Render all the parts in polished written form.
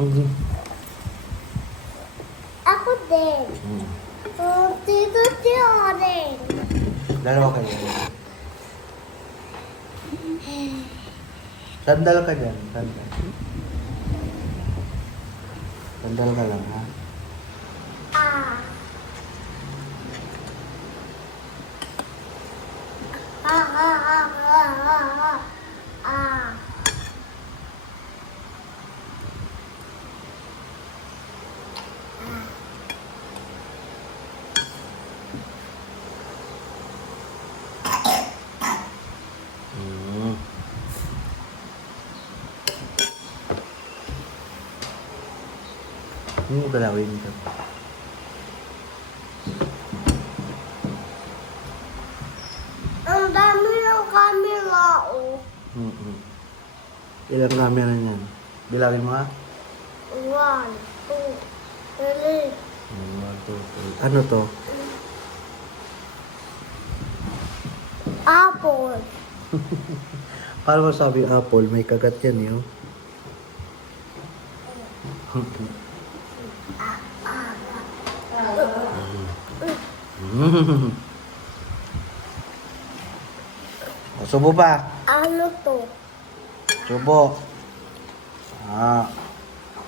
Ako din. Tito rin. Dalawa kayo. Sandal ka dyan. Sandal. Sandal ka lang, ha? Ah. Ah, ah, ah, ah, ah, ah. Mm. Hindi mo galawin ito. Ang dami ng camera, oh. Ilang camera niyan? Bilangin mo, ha? 1, 2, 3. 1, 2, 3. Ano to? Apple. Paano masabi apple? May kagat yan, yun. Subo pa. Ano to? Subo. Ah,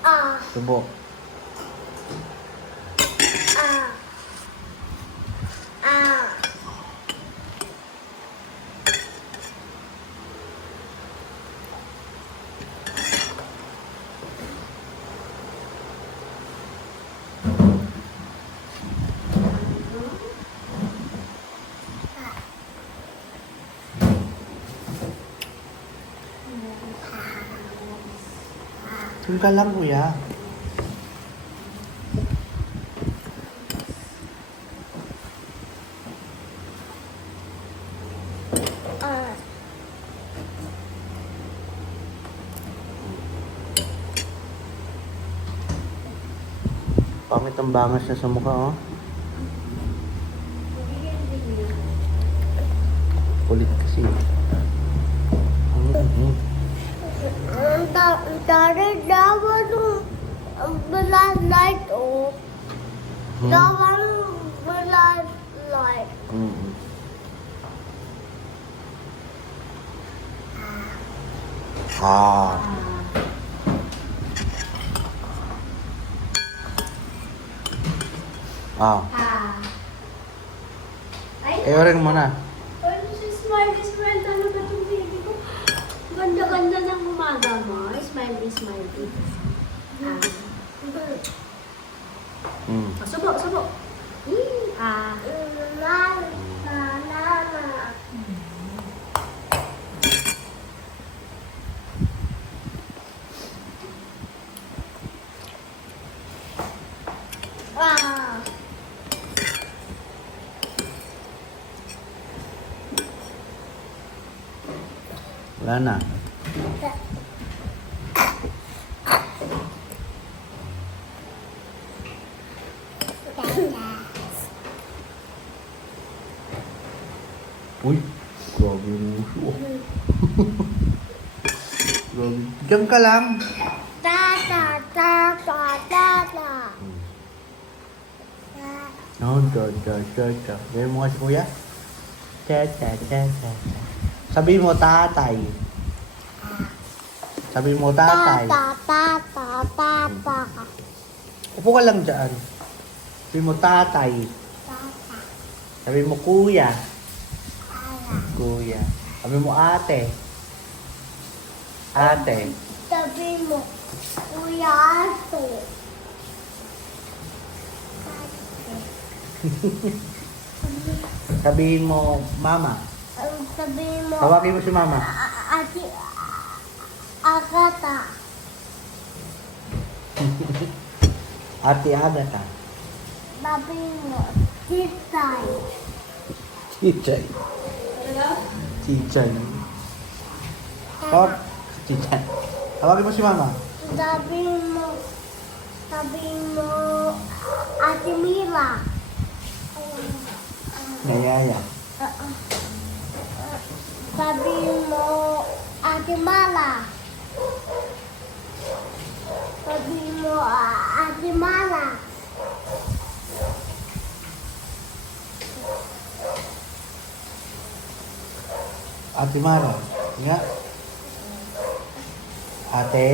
Ah, subo. ah. Ah. Doon ka lang, kuya. Ah. Pangit ang bangas niya sa mukha, oh. Kulit kasi. Ang dari dapat yung black light, oh. Dapat black light. Ah. Ah. Ewarin mo na. Ano si Smile? Smile talaga itong baby ko. Ganda-ganda ng umaga mo. Smile, smile. Ah. Subo, subo. Ah. Ah. Wala na. Uy, grabe yung muso. Grabe. Diyan ka lang. Tata, tata, tata. Gawin mo nga si kuya. Sabihin mo tatay. Sabihin mo tatay. Tata, tata, tata. Upo ka lang dyan. Sabihin mo tatay. Tata. Sabihin mo kuya. Ala. Kuya. Sabihin mo ate. Ate. Sabi mo, Kuya Ato. Sabihin mo mama. Sabi mo, Tawagin mo si mama. Ate Agata. Ate Agatha. Sabi mo, Titay. Chichay. Chichay. Tawag. Chichay. Tawagin mo si mama. Sabi mo, Ate Mila. Yaya. Sabi mo, Ate Mala. Sabi mo, Ate Mara. Ate Mara. Nga. Ate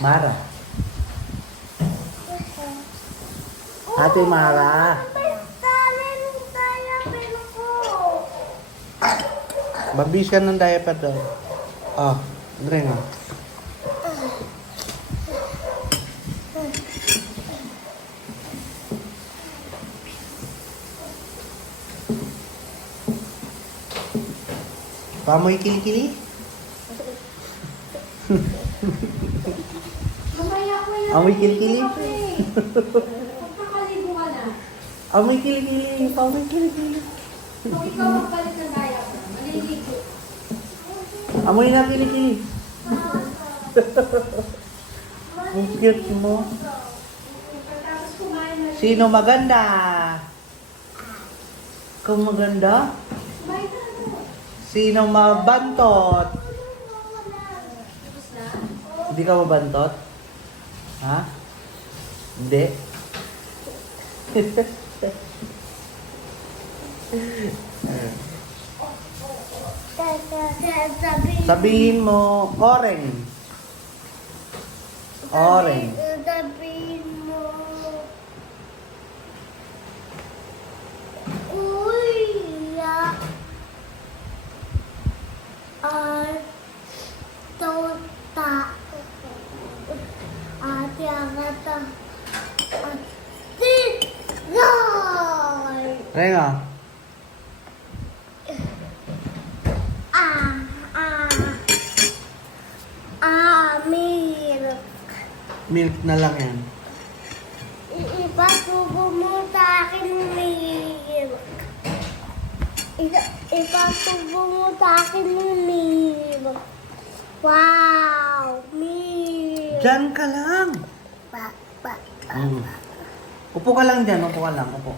Mara. Ate Mara. Talin tayo, pero ko. Mabis ka ng diaper daw. Ah, Andre nga. Pamoy kilikili? Mamaya ko yan. Amoy kilikili? Magkakaligo ka na. Amoy kilikili. Pamoy kilikili. Kung ikaw magpalit ng gaya ko, maliligo. Amoy na kilikili. Ang cute mo. Pagkatapos kumain na Sino maganda? Ikaw maganda? kumain ka na. Sino mabantot? Tapos na? Hindi ka mabantot? Ha? Hindi? Sabihin mo, oreng. Oreng. Sabihin mo. Uy, ya. Tota. Ate Agata. Ate Noy. Renga. Ah, ah. Milk. Milk na lang yan. Ipasubo mo sa akin milk. Ipasubo mo sa akin milk. Wow, milk. Diyan ka lang. Pa, pa, Mm. Upo ka lang dyan. Upo ka lang. Upo.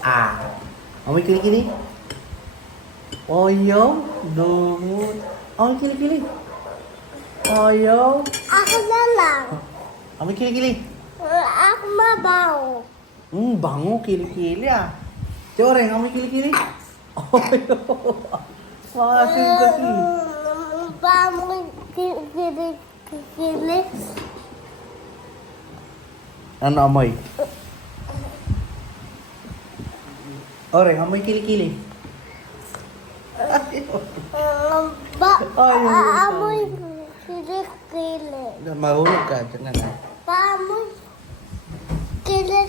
Ah. Amoy kilikili? Oyo. Dumot. Amoy kilikili. Oyo. Ako na lang. Amoy kilikili. Ako mabaho. Bango. Kilikili ah. Si Oreng, amoy kilikili. Oyo. Maasim kasi. Paano kili? Ano amoy? Oreng, amoy kilikili. Amoy kili. Mahulog ka. Diyan na. Paano kili?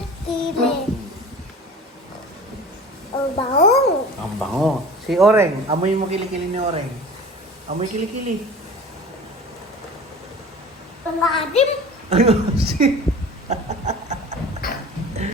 Ang baho. Ang bango. Si Oreng, amoy mo kilikili ni Oreng. Amoy kilikili. Ang adim. Ayun, si...